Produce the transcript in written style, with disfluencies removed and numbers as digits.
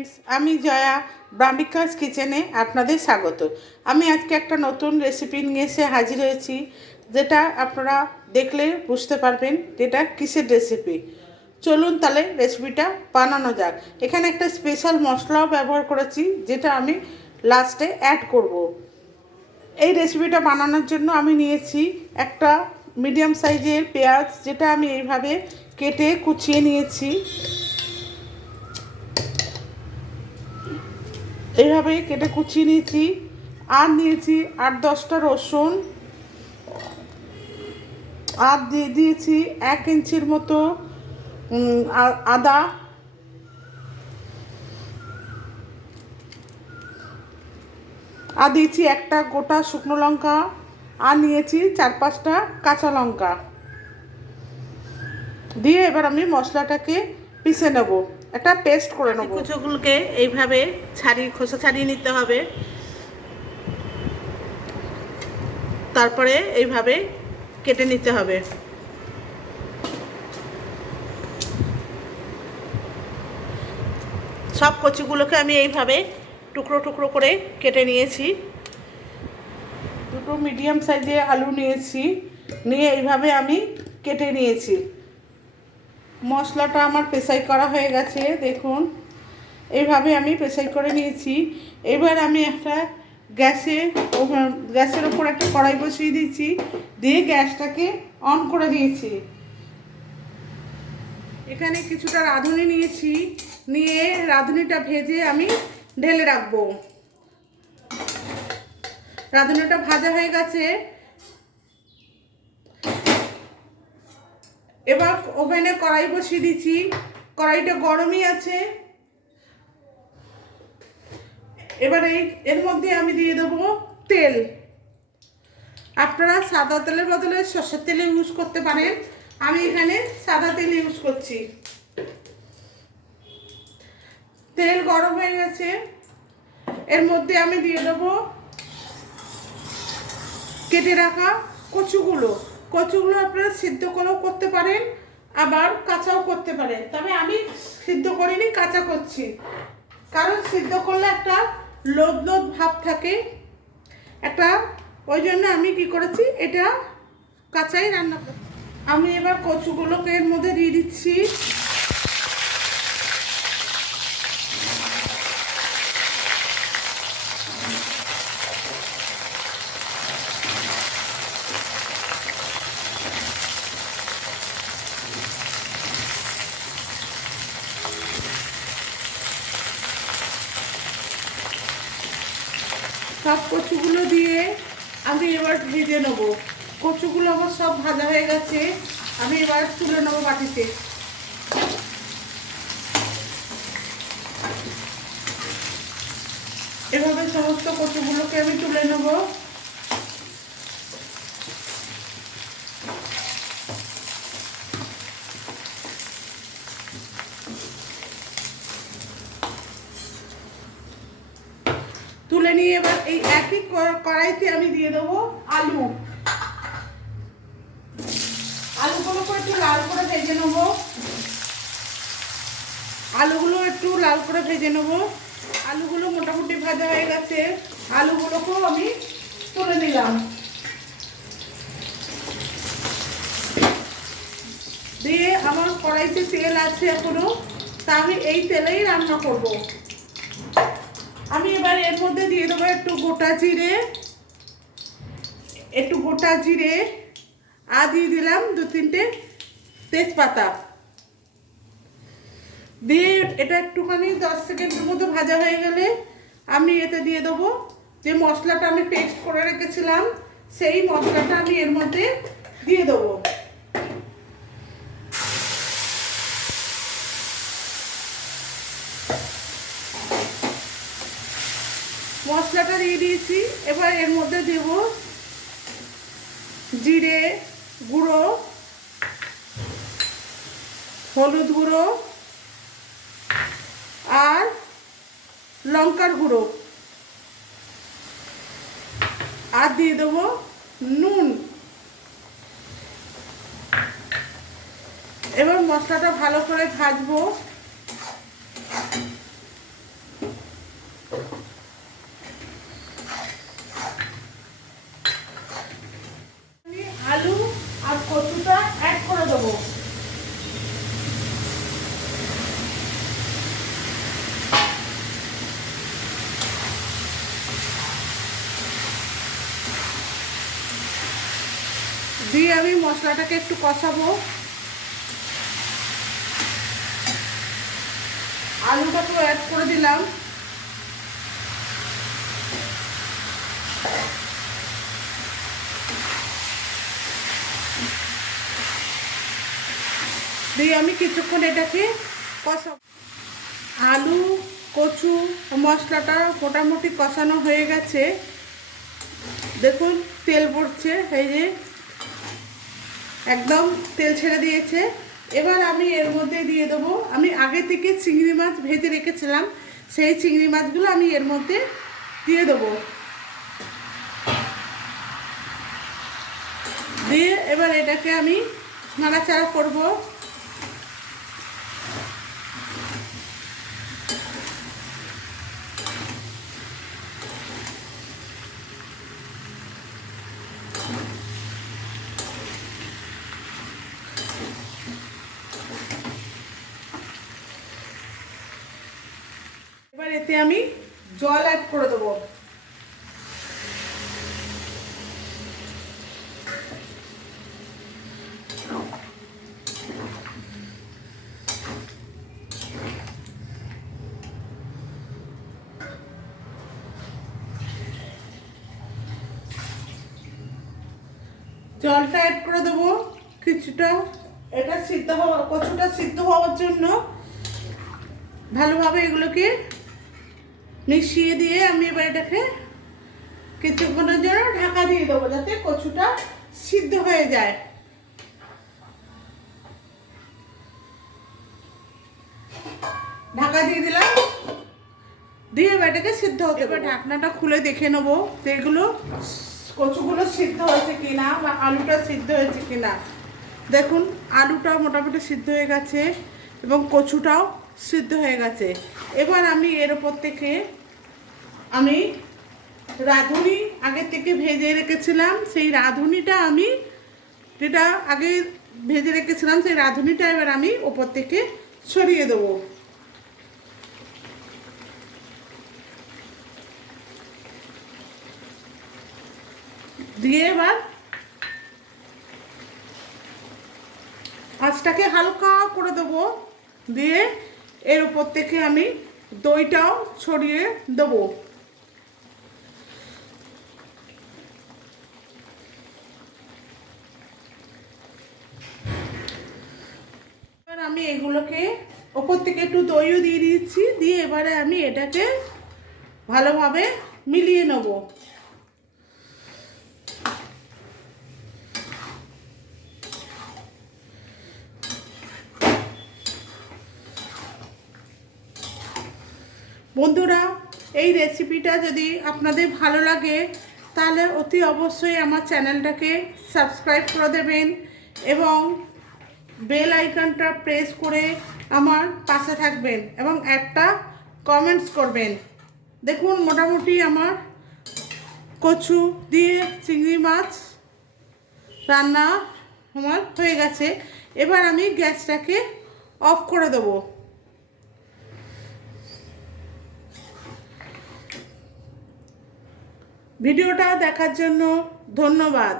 Friends, আমি জয়া ব্রামিকাস কিচেনে আপনাদের স্বাগত। আমি আজকে একটা নতুন রেসিপি নিয়ে এসে হাজির হয়েছি, যেটা আপনারা দেখলে বুঝতে পারবেন যেটা কিসের রেসিপি। চলুন তাহলে রেসিপিটা বানানো যাক। এখানে একটা স্পেশাল মশলাও ব্যবহার করেছি, যেটা আমি লাস্টে অ্যাড করব। এই রেসিপিটা বানানোর জন্য আমি নিয়েছি একটা মিডিয়াম সাইজের পেঁয়াজ, যেটা আমি এইভাবে কেটে কুচিয়ে নিয়েছি। এইভাবে কেটে কুচিয়ে নিয়েছি। আর নিয়েছি 8-10টা রসুন। আর দিয়ে দিয়েছি 1 ইঞ্চির মতো আদা। আর দিয়েছি একটা গোটা শুকনো লঙ্কা। আর নিয়েছি 4-5টা কাঁচা লঙ্কা। দিয়ে এবার আমি মশলাটাকে পিষে নেব, একটা পেস্ট করে নেব। কুচোগুলোকে এইভাবে খোসা ছাড়িয়ে নিতে হবে। তারপরে এইভাবে কেটে নিতে হবে। সব কচিগুলোকে আমি এইভাবে টুকরো টুকরো করে কেটে নিয়েছি। দুটো মিডিয়াম সাইজের আলু নিয়েছি, নিয়ে এইভাবে আমি কেটে নিয়েছি। মশলাটা আমার পেশাই করা হয়ে গেছে, দেখুন এইভাবে আমি পেশাই করে নিয়েছি। এবার আমি একটা গ্যাসের ওপর একটা কড়াই বসিয়ে দিয়েছি, দিয়ে গ্যাসটাকে অন করে দিয়েছি। এখানে কিছুটা রাঁধুনি নিয়েছি, নিয়ে রাঁধুনিটা ভেজে আমি ঢেলে রাখবো। রাঁধুনিটা ভাজা হয়ে গেছে। এবার ওভেনে কড়াই বসিয়ে দিচ্ছি, কড়াইটা গরমই আছে। এবার এর মধ্যে আমি দিয়ে দেবো তেল। আপনারা সাদা তেলের বদলে সর্ষের তেল ইউজ করতে পারেন, আমি এখানে সাদা তেল ইউজ করছি। তেল গরম হয়ে গেছে, এর মধ্যে আমি দিয়ে দেবো কেটে রাখা কচুগুলো। আপনারা সিদ্ধ করেও করতে পারেন, আবার কাঁচাও করতে পারেন, তবে আমি সিদ্ধ করিনি, কাঁচা করছি। কারণ সিদ্ধ করলে একটা লোদ লোদ ভাব থাকে একটা, ওই জন্য আমি কি করেছি, এটা কাঁচাই রান্না করছি। আমি এবার কচুগুলোকে এর মধ্যে দিয়ে দিচ্ছি। সব কচুগুলো দিয়ে আমি এবার ভেজে নেবো। কচুগুলো আমার সব ভাজা হয়ে গেছে, আমি এবার তুলে নেবো বাটিতে। এভাবে সমস্ত কচুগুলোকে আমি তুলে নেবো। তুলে নিয়ে এবার এই একই কড়াইতে আমি দিয়ে দেবো আলু। আলুগুলোকে একটু লাল করে ভেজে নেবো। আলুগুলো মোটামুটি ভাজা হয়ে গেছে। আলুগুলোকেও আমি তুলে নিলাম। দিয়ে আমার কড়াইতে তেল আছে এখনো, তা আমি এই তেলেই রান্না করব। আমি এবার এর মধ্যে দিয়ে দেবো একটু গোটা জিরে, আর দিয়ে দিলাম 2-3টে তেজপাতা। দিয়ে এটা একটুখানি 10 সেকেন্ডের মতো ভাজা হয়ে গেলে আমি এতে দিয়ে দেবো যে মশলাটা আমি পেস্ট করে রেখেছিলাম, সেই মশলাটা আমি এর মধ্যে দিয়ে দেবো। মশলাটা দিয়ে দিয়েছি। এবার এর মধ্যে দেব জিরে গুঁড়ো, হলুদ গুঁড়ো আর লঙ্কার গুঁড়ো, আর দিয়ে দেবো নুন। এবার মশলাটা ভালো করে ভাজবো। দিয়ে আমি মশলাটাকে একটু কষাবো। আলুটাকেও অ্যাড করে দিলাম। দিয়ে আমি কিছুক্ষণ এটাকে কষাবো। আলু, কচু, মশলাটা মোটামুটি কষানো হয়ে গেছে। দেখুন তেল পড়ছে, এই যে একদম তেল ছেড়ে দিয়েছে। এবার আমি এর মধ্যে দিয়ে দেবো, আমি আগে থেকে চিংড়ি মাছ ভেজে রেখেছিলাম, সেই চিংড়ি মাছগুলো আমি এর মধ্যে দিয়ে দেবো। দিয়ে এবার এটাকে আমি নাড়াচাড়া করব। এবার এতে আমি জল অ্যাড করে দেবো। জলটা অ্যাড করে দেবো কিছুটা, এটা সিদ্ধ হওয়া, কচুটা সিদ্ধ হওয়ার জন্য ভালোভাবে এগুলোকে মিশিয়ে দিয়ে আমি এবার এটাকে কিছুক্ষণের জন্য ঢাকা দিয়ে দেবো, যাতে কচুটা সিদ্ধ হয়ে যায়। ঢাকা দিয়ে দিলাম, দিয়ে এবার এটাকে সিদ্ধ হতে। এবার ঢাকনাটা খুলে দেখে নেবো যে এগুলো কচুগুলো সিদ্ধ হয়েছে কিনা বা আলুটা সিদ্ধ হয়েছে কিনা। দেখুন আলুটাও মোটামুটি সিদ্ধ হয়ে গেছে এবং কচুটাও সিদ্ধ হয়ে গেছে। এবার আমি এর ওপর থেকে আমি রাঁধুনি আগে থেকে ভেজে রেখেছিলাম, সেই রাঁধুনিটা আমি যেটা আগে ভেজে রেখেছিলাম সেই রাঁধুনিটা এবার আমি ওপর থেকে ছড়িয়ে দেবো। দিয়ে এবার আঁচটাকে হালকা করে দেবো। দিয়ে এর উপর থেকে আমি দইটাও ছড়িয়ে দেবো। এবার আমি এগুলোকে ওপর থেকে একটু দইও দিয়ে দিচ্ছি, দিয়ে এবারে আমি এটাকে ভালোভাবে মিলিয়ে নেবো। বন্ধুরা, এই রেসিপিটা যদি আপনাদের ভালো লাগে তাহলে অতি অবশ্যই আমার চ্যানেলটাকে সাবস্ক্রাইব করে দেবেন এবং বেল আইকনটা প্রেস করে আমার পাশে থাকবেন এবং একটা কমেন্টস করবেন। দেখুন মোটামুটি আমার কচু দিয়ে চিংড়ি মাছ রান্না আমার হয়ে গেছে। এবার আমি গ্যাসটাকে অফ করে দেবো। ভিডিওটা দেখার জন্য ধন্যবাদ।